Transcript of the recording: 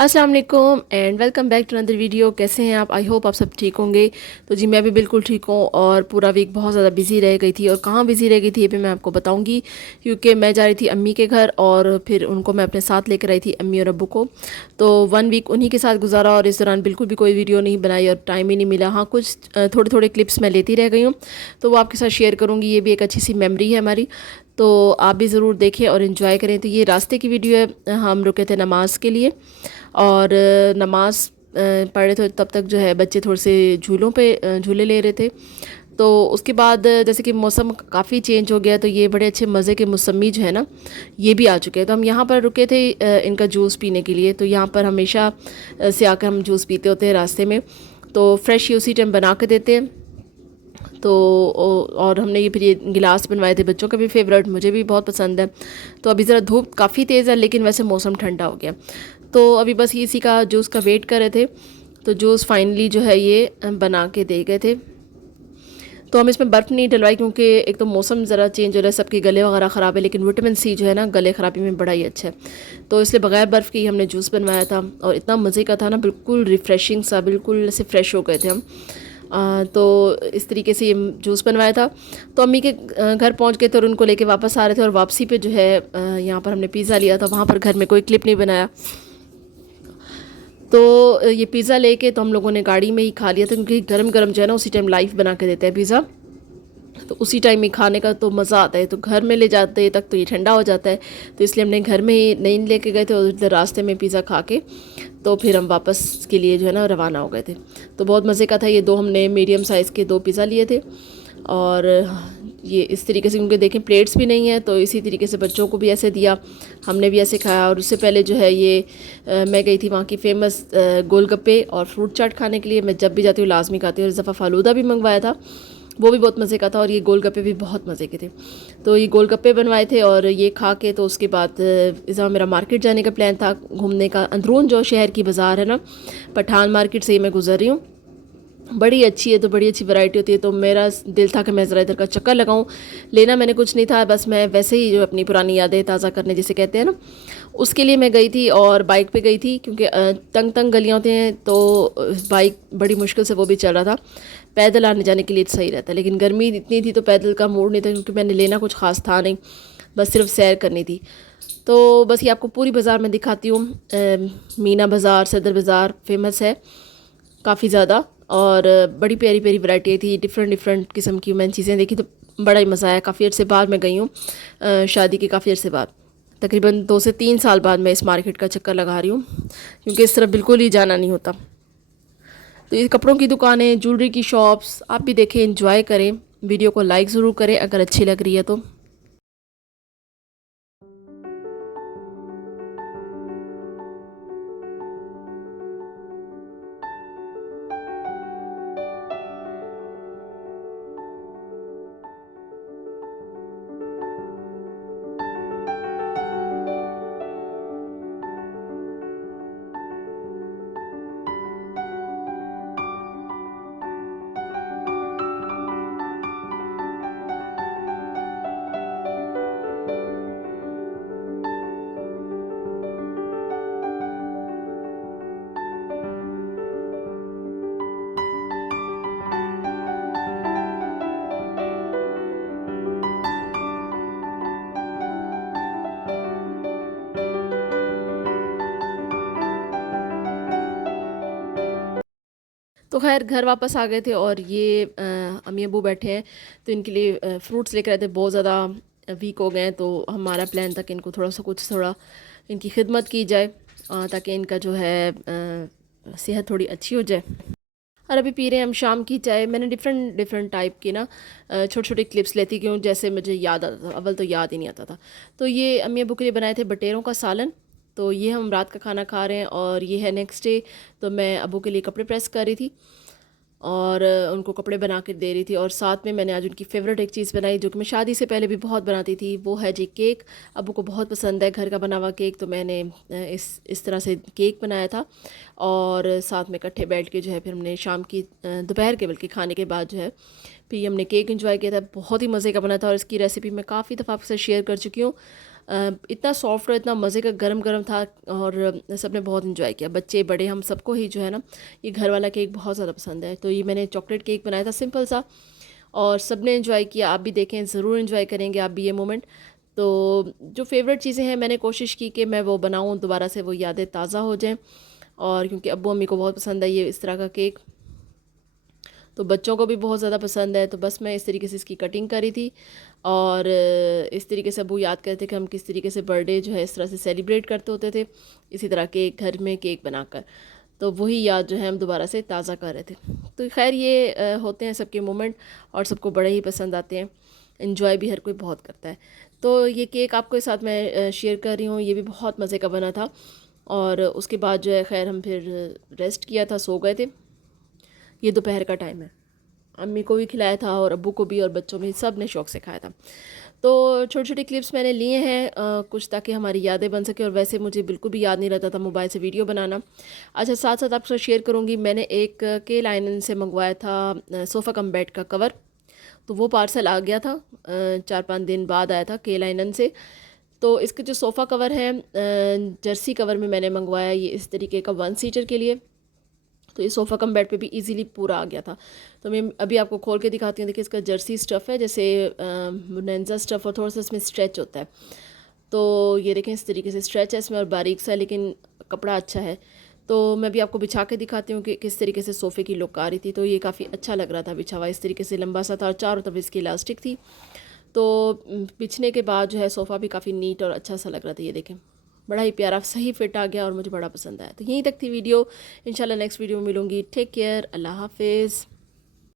अस्सलाम वालेकुम and welcome back to another video. कैसे हैं आप? आई होप आप सब ठीक होंगे। तो जी मैं भी बिल्कुल ठीक हूँ और पूरा वीक बहुत ज़्यादा बिजी रह गई थी। और कहाँ बिजी रह गई थी ये भी मैं आपको बताऊंगी, क्योंकि मैं जा रही थी अम्मी के घर और फिर उनको मैं अपने साथ लेकर आई थी, अम्मी और अब्बू को। तो 1 वीक उन्हीं के साथ गुजारा और इस दौरान बिल्कुल भी कोई वीडियो नहीं बनाई और टाइम ही नहीं मिला। हाँ, कुछ थोड़े थोड़े क्लिप्स मैं लेती रह गई हूँ, तो वो आपके साथ शेयर करूँगी। ये भी एक अच्छी सी मेमोरी है हमारी, तो आप भी ज़रूर देखें और इन्जॉय करें। तो ये रास्ते की वीडियो है, हम रुके थे नमाज के लिए और नमाज पढ़ रहे थे। तब तक जो है बच्चे थोड़े से झूलों पे झूले ले रहे थे। तो उसके बाद जैसे कि मौसम काफ़ी चेंज हो गया, तो ये बड़े अच्छे मज़े के मौसमी जो है ना, ये भी आ चुके हैं। तो हम यहाँ पर रुके थे इनका जूस पीने के लिए। तो यहाँ पर हमेशा से आकर हम जूस पीते होते हैं रास्ते में, तो फ्रेश ही उसी टाइम बना के देते हैं। तो और हमने ये फिर ये गिलास बनवाए थे, बच्चों का भी फेवरेट, मुझे भी बहुत पसंद है। तो अभी ज़रा धूप काफ़ी तेज़ है, लेकिन वैसे मौसम ठंडा हो गया। तो अभी बस इसी का जूस का वेट कर रहे थे। तो जूस फाइनली जो है ये बना के दे गए थे। तो हम इसमें बर्फ़ नहीं डलवाई, क्योंकि एक तो मौसम ज़रा चेंज हो रहा है, सबके गले वगैरह ख़राब है, लेकिन विटामिन सी जो है ना गले ख़राबी में बड़ा ही अच्छा है। तो इसलिए बगैर बर्फ़ के ही हमने जूस बनवाया था और इतना मज़े का था ना, बिल्कुल रिफ़्रेशिंग सा, बिल्कुल ऐसे फ़्रेश हो गए थे हम। तो इस तरीके से ये जूस बनवाया था। तो अम्मी के घर पहुंच गए थे और उनको लेके वापस आ रहे थे। और वापसी पे जो है यहाँ पर हमने पिज़्ज़ा लिया था, वहाँ पर घर में कोई क्लिप नहीं बनाया। तो ये पिज़्ज़ा लेके तो हम लोगों ने गाड़ी में ही खा लिया था, क्योंकि गरम गरम जो है ना उसी टाइम लाइव बना के देता है पिज़्ज़ा। तो उसी टाइम ही खाने का तो मज़ा आता है। तो घर में ले जाते तक तो ये ठंडा हो जाता है, तो इसलिए हमने घर में ही नहीं लेके गए थे। और इधर रास्ते में पिज़्ज़ा खा के तो फिर हम वापस के लिए जो है ना रवाना हो गए थे। तो बहुत मज़े का था। ये दो हमने मीडियम साइज़ के 2 पिज़्ज़ा लिए थे। और ये इस तरीके से, क्योंकि देखें प्लेट्स भी नहीं है, तो इसी तरीके से बच्चों को भी ऐसे दिया, हमने भी ऐसे खाया। और उससे पहले जो है ये मैं गई थी वहाँ की फ़ेमस गोलगप्पे और फ्रूट चाट खाने के लिए। मैं जब भी जाती हूँ लाजमी खाती हूँ। और इस दफ़ा फ़ालूदा भी मंगवाया था, वो भी बहुत मज़े का था। और ये गोलगप्पे भी बहुत मज़े के थे। तो ये गोलगप्पे बनवाए थे और ये खा के तो उसके बाद इस दफ़ा मेरा मार्केट जाने का प्लान था, घूमने का। अंदरून जो शहर की बाज़ार है ना, पठान मार्केट से ही मैं गुज़र रही हूँ। बड़ी अच्छी है, तो बड़ी अच्छी वैरायटी होती है। तो मेरा दिल था कि मैं ज़रा इधर का चक्कर लगाऊं। लेना मैंने कुछ नहीं था, बस मैं वैसे ही जो अपनी पुरानी यादें ताज़ा करने जिसे कहते हैं ना, उसके लिए मैं गई थी। और बाइक पे गई थी, क्योंकि तंग तंग गलियाँ होती हैं, तो बाइक बड़ी मुश्किल से वो भी चल रहा था। पैदल आने जाने के लिए तो सही रहता है, लेकिन गर्मी इतनी थी तो पैदल का मूड नहीं था, क्योंकि मैंने लेना कुछ ख़ास था नहीं, बस सिर्फ सैर करनी थी। तो बस ये आपको पूरी बाज़ार में दिखाती हूँ। मीना बाज़ार, सदर बाज़ार फ़ेमस है काफ़ी ज़्यादा। और बड़ी प्यारी प्यारी वैरायटी थी, डिफरेंट डिफरेंट किस्म की मैंने चीज़ें देखी, तो बड़ा ही मज़ा आया। काफ़ी अर्से बाद मैं गई हूँ, शादी के काफ़ी अर्से बाद, तकरीबन 2 से 3 साल बाद मैं इस मार्केट का चक्कर लगा रही हूँ, क्योंकि इस तरफ बिल्कुल ही जाना नहीं होता। तो ये कपड़ों की दुकानें, ज्वेलरी की शॉप्स, आप भी देखें, इंजॉय करें। वीडियो को लाइक ज़रूर करें अगर अच्छी लग रही है तो। तो खैर घर वापस आ गए थे और ये अम्मी अबू बैठे हैं, तो इनके लिए फ्रूट्स लेकर आए थे। बहुत ज़्यादा वीक हो गए हैं, तो हमारा प्लान था कि इनको थोड़ा सा कुछ थोड़ा इनकी खिदमत की जाए, ताकि इनका जो है सेहत थोड़ी अच्छी हो जाए। और अभी पी रहे हैं हम शाम की चाय। मैंने डिफरेंट डिफरेंट टाइप की ना छोटे छोटे क्लिप्स लेती, क्यों जैसे मुझे याद आता था, अव्वल तो याद ही नहीं आता था। तो ये अम्मी अबू के लिए बनाए थे बटेरों का सालन। तो ये हम रात का खाना खा रहे हैं और ये है नेक्स्ट डे। तो मैं अबू के लिए कपड़े प्रेस कर रही थी और उनको कपड़े बना कर दे रही थी। और साथ में मैंने आज उनकी फ़ेवरेट एक चीज़ बनाई, जो कि मैं शादी से पहले भी बहुत बनाती थी, वो है जी केक। अबू को बहुत पसंद है घर का बना हुआ केक, तो मैंने इस तरह से केक बनाया था। और साथ में इकट्ठे बैठ के जो है फिर हमने शाम की दोपहर के बल्कि खाने के बाद जो है फिर हमने केक एंजॉय किया था। बहुत ही मज़े का बना था और इसकी रेसिपी मैं काफ़ी दफ़ा आपके साथ शेयर कर चुकी हूँ। इतना सॉफ्ट और इतना मज़े का गरम गरम था और सबने बहुत इन्जॉय किया, बच्चे बड़े हम सबको ही जो है ना ये घर वाला केक बहुत ज़्यादा पसंद है। तो ये मैंने चॉकलेट केक बनाया था सिंपल सा, और सब ने इन्जॉय किया। आप भी देखें, ज़रूर इन्जॉय करेंगे आप भी ये मोमेंट। तो जो फेवरेट चीज़ें हैं मैंने कोशिश की कि मैं वो बनाऊँ, दोबारा से वो यादें ताज़ा हो जाएं। और क्योंकि अब्बू अम्मी को बहुत पसंद है ये इस तरह का केक, तो बच्चों को भी बहुत ज़्यादा पसंद है। तो बस मैं इस तरीके से इसकी कटिंग करी थी, और इस तरीके से अब्बू याद करते कि हम किस तरीके से बर्थडे जो है इस तरह से सेलिब्रेट करते होते थे, इसी तरह केक घर में केक बनाकर। तो वही याद जो है हम दोबारा से ताज़ा कर रहे थे। तो खैर ये होते हैं सबके मोमेंट, और सबको बड़े ही पसंद आते हैं, इन्जॉय भी हर कोई बहुत करता है। तो ये केक आपके साथ मैं शेयर कर रही हूँ, ये भी बहुत मज़े का बना था। और उसके बाद जो है खैर हम फिर रेस्ट किया था, सो गए थे। ये दोपहर का टाइम है। अम्मी को भी खिलाया था और अब्बू को भी, और बच्चों में सब ने शौक़ से खाया था। तो छोटे छोटे क्लिप्स मैंने लिए हैं कुछ, ताकि हमारी यादें बन सके। और वैसे मुझे बिल्कुल भी याद नहीं रहता था मोबाइल से वीडियो बनाना। अच्छा, साथ साथ आपसे शेयर करूँगी, मैंने एक के लाइन से मंगवाया था सोफ़ा कम बेड का कवर। तो वो पार्सल आ गया था 4-5 दिन बाद आया था के लाइनन से। तो इसके जो सोफ़ा कवर है जर्सी कवर में मैंने मंगवाया, ये इस तरीके का 1 सीटर के लिए। तो ये सोफ़ा कम बेड पे भी इजीली पूरा आ गया था। तो मैं अभी आपको खोल के दिखाती हूँ। देखिए इसका जर्सी स्टफ़ है, जैसे बोनेंजा स्टफ़, और थोड़ा सा इसमें स्ट्रेच होता है। तो ये देखें इस तरीके से स्ट्रेच है इसमें, और बारीक सा, लेकिन कपड़ा अच्छा है। तो मैं भी आपको बिछा के दिखाती हूँ कि किस तरीके से सोफ़े की लुक आ रही थी। तो ये काफ़ी अच्छा लग रहा था बिछा हुआ, इस तरीके से लंबा सा था, और चारों तरफ इसकी इलास्टिक थी। तो बिछने के बाद जो है सोफ़ा भी काफ़ी नीट और अच्छा सा लग रहा था। ये देखें बड़ा ही प्यारा सही फिट आ गया, और मुझे बड़ा पसंद आया। तो यहीं तक थी वीडियो, इंशाल्लाह नेक्स्ट वीडियो में मिलूँगी। टेक केयर, अल्लाह हाफिज़।